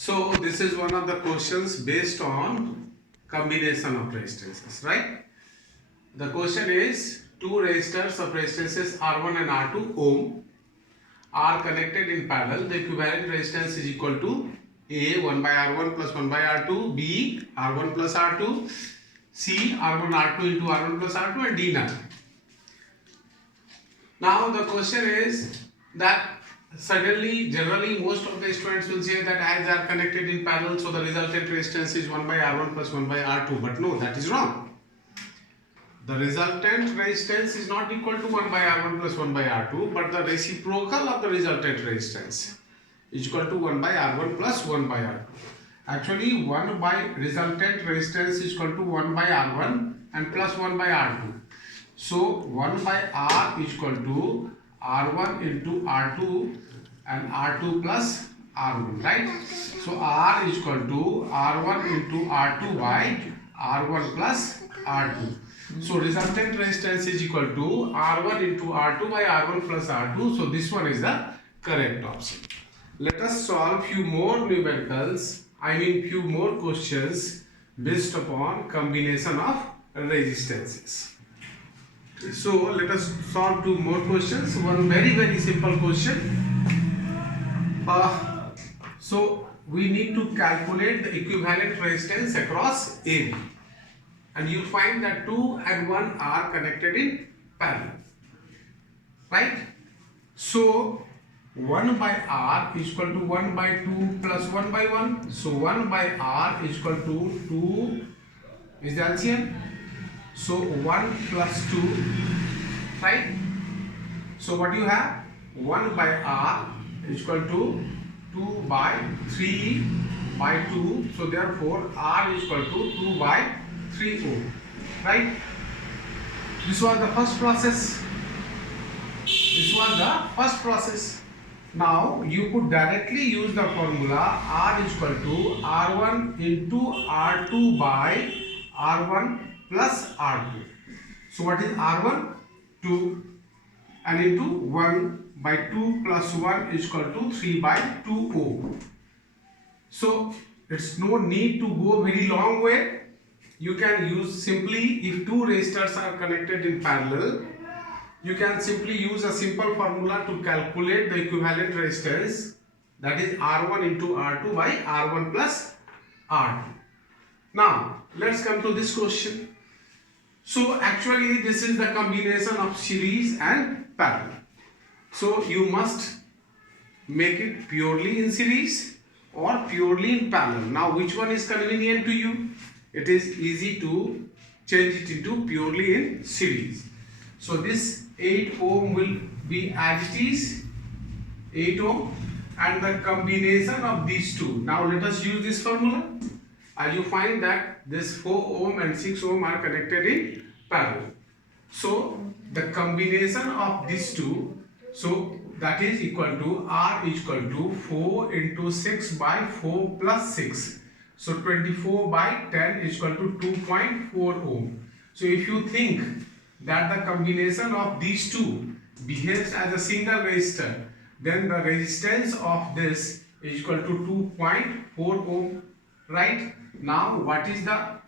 So this is one of the questions based on combination of resistances, right? The question is two resistors of resistances R1 and R2 ohm are connected in parallel. The equivalent resistance is equal to A 1 by R1 plus 1 by R2, B R1 plus R2, C R1 R2 into R1 plus R2 and D none. Now the question is that generally most of the students will say that as they are connected in parallel, so the resultant resistance is 1 by R1 plus 1 by R2. But no, that is wrong. The resultant resistance is not equal to 1 by R1 plus 1 by R2, but the reciprocal of the resultant resistance is equal to 1 by R1 plus 1 by R2. Actually, 1 by resultant resistance is equal to 1 by R1 and plus 1 by R2. So 1 by R is equal to R1 into R2 and R2 plus R1, right? So R is equal to R1 into R2 by R1 plus R2. So resultant resistance is equal to R1 into R2 by R1 plus R2. So this one is the correct option. Let us solve few more numericals, few more questions based upon combination of resistances. So let us solve two more questions. One very simple question. So we need to calculate the equivalent resistance across AB, and you find that 2 and 1 are connected in parallel, right? So 1 by R is equal to 1 by 2 plus 1 by 1. So 1 by R is equal to 2 is the LCM. So 1 plus 2, right? So what you have? 1 by R is equal to 2 by 3 by 2. So therefore R is equal to 2 by 3 ohm, right? This was the first process. Now you could directly use the formula R is equal to R1 into R2 by R1 plus R2. So what is R1? 2, and into 1 by 2 plus 1 is equal to 3 by 2 ohm. So it's no need to go very long way. You can use simply, if two resistors are connected in parallel, you can simply use a simple formula to calculate the equivalent resistance, that is R1 into R2 by R1 plus R2. Now let's come to this question. So actually this is the combination of series and parallel. So you must make it purely in series or purely in parallel. Now which one is convenient to you? It is easy to change it into purely in series. So this 8 ohm will be as it is, 8 ohm, and the combination of these two. Now let us use this formula. As you find that this 4 ohm and 6 ohm are connected in parallel. So the combination of these two, so that is equal to R is equal to 4 into 6 by 4 plus 6. So 24 by 10 is equal to 2.4 ohm. So if you think that the combination of these two behaves as a single resistor, then the resistance of this is equal to 2.4 ohm, right? Now what is the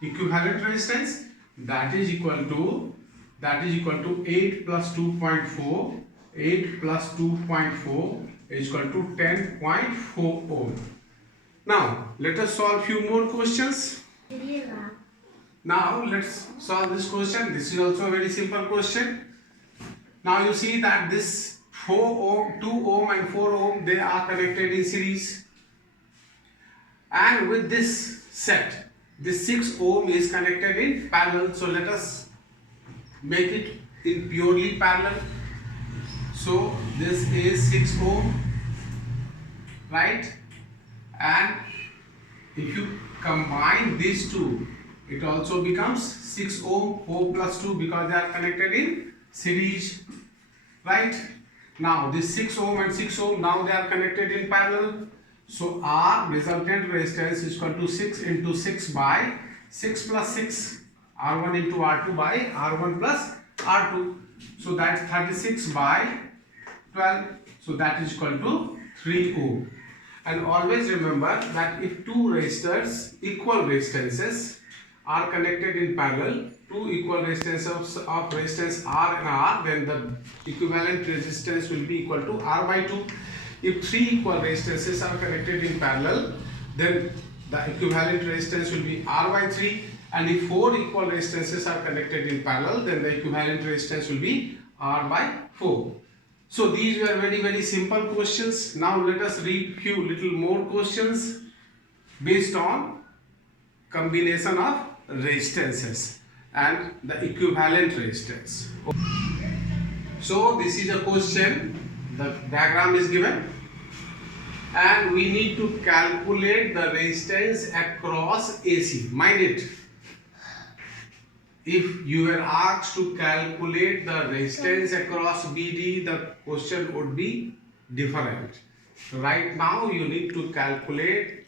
equivalent resistance? That is equal to 8 plus 2.4. 8 plus 2.4 is equal to 10.4 ohm. Now let us solve few more questions. Now let's solve this question. This is also a very simple question. Now you see that this 4 ohm, 2 ohm and 4 ohm, they are connected in series. And with this set, this 6 ohm is connected in parallel. So let us make it in purely parallel. So this is 6 ohm, right? And if you combine these two, it also becomes 6 ohm, 4 plus 2, because they are connected in series, right? Now this 6 ohm and 6 ohm, now they are connected in parallel. So R resultant resistance is equal to 6 into 6 by 6 plus 6, R1 into R2 by R1 plus R2. So that's 36 by 12. So that is equal to 3 ohm. And always remember that if two resistors, equal resistances, are connected in parallel, two equal resistances of resistance R and R, then the equivalent resistance will be equal to R by 2. If three equal resistances are connected in parallel, then the equivalent resistance will be R by 3. And if four equal resistances are connected in parallel, then the equivalent resistance will be R by 4. So these were very simple questions. Now let us read few little more questions based on combination of resistances and the equivalent resistance. So this is a question, the diagram is given, and we need to calculate the resistance across AC. Mind it, if you were asked to calculate the resistance across BD, the question would be different. Right now you need to calculate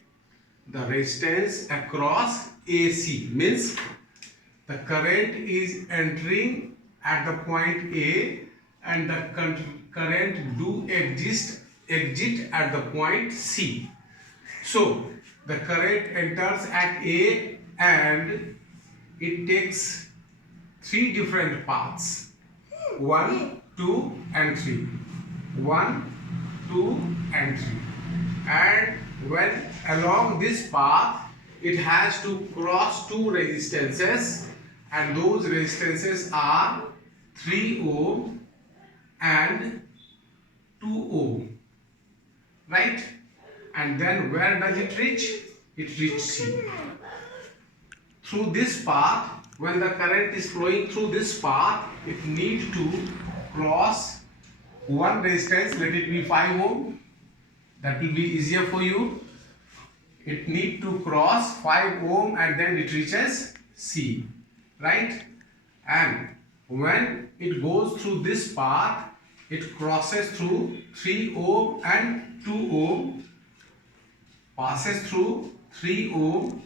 the resistance across AC, means the current is entering at the point A and the current do exit at the point C. So the current enters at A and it takes three different paths, 1, 2 and 3, 1, 2 and 3, and when along this path it has to cross two resistances, and those resistances are 3 ohm and 2 ohm, right? And then where does it reach? It reaches C. Through this path, when the current is flowing through this path, it needs to cross one resistance, let it be 5 ohm, that will be easier for you. It needs to cross 5 ohm and then it reaches C, right? And when it goes through this path, it crosses through 3 ohm and 2 ohm, passes through 3 ohm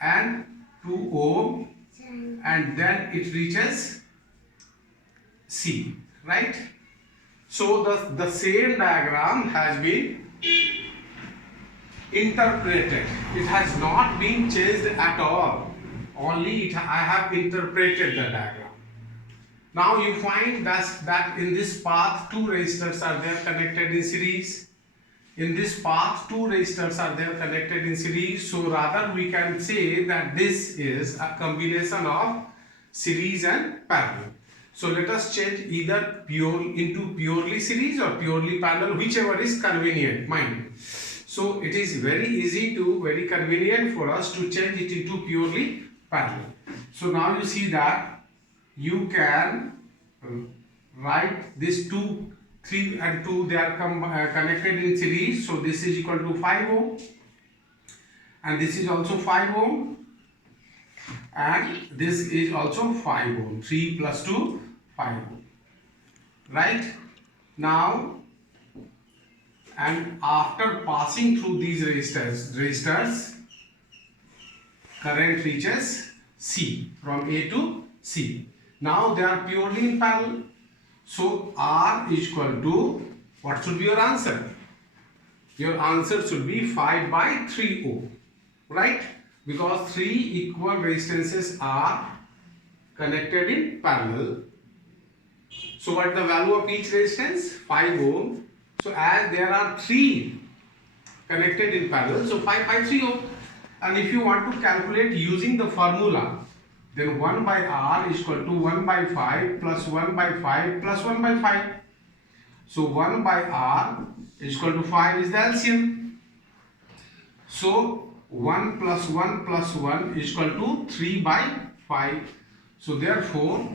and 2 ohm, and then it reaches C, right? So the same diagram has been interpreted. It has not been changed at all. Only I have interpreted the diagram. Now you find that in this path two resistors are there connected in series. In this path two resistors are there connected in series. So rather we can say that this is a combination of series and parallel. So let us change either into purely series or purely parallel, whichever is convenient, mind. So it is very convenient for us to change it into purely parallel. So now you see that you can write this 2, 3 and 2, they are connected in series. So this is equal to 5 ohm and this is also 5 ohm and this is also 5 ohm. 3 plus 2, 5 ohm, right? Now, and after passing through these resistors, current reaches C, from A to C. Now they are purely in parallel. So R is equal to, what should be your answer? Your answer should be 5 by 3 ohm, right? Because three equal resistances are connected in parallel. So what is the value of each resistance? 5 ohm. So as there are three connected in parallel, so 5 by 3 ohm. And if you want to calculate using the formula, then 1 by R is equal to 1 by 5 plus 1 by 5 plus 1 by 5. So 1 by R is equal to 5 is the LCM. So 1 plus 1 plus 1 is equal to 3 by 5. So therefore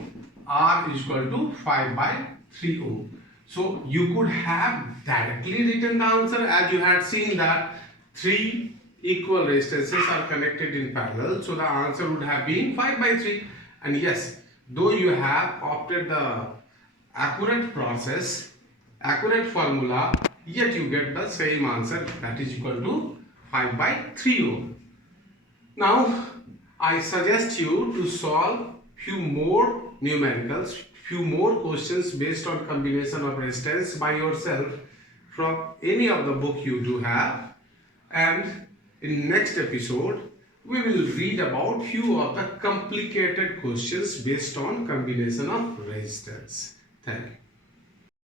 R is equal to 5 by 3 ohm. So you could have directly written the answer, as you had seen that three equal resistances are connected in parallel. So the answer would have been 5 by 3. And yes, though you have opted the accurate process, accurate formula, yet you get the same answer, that is equal to 5 by 3 ohm. Now I suggest you to solve few more numericals, few more questions based on combination of resistance by yourself. from any of the book you do have, and in next episode we will read about few of the complicated questions based on combination of resistance. Thank you.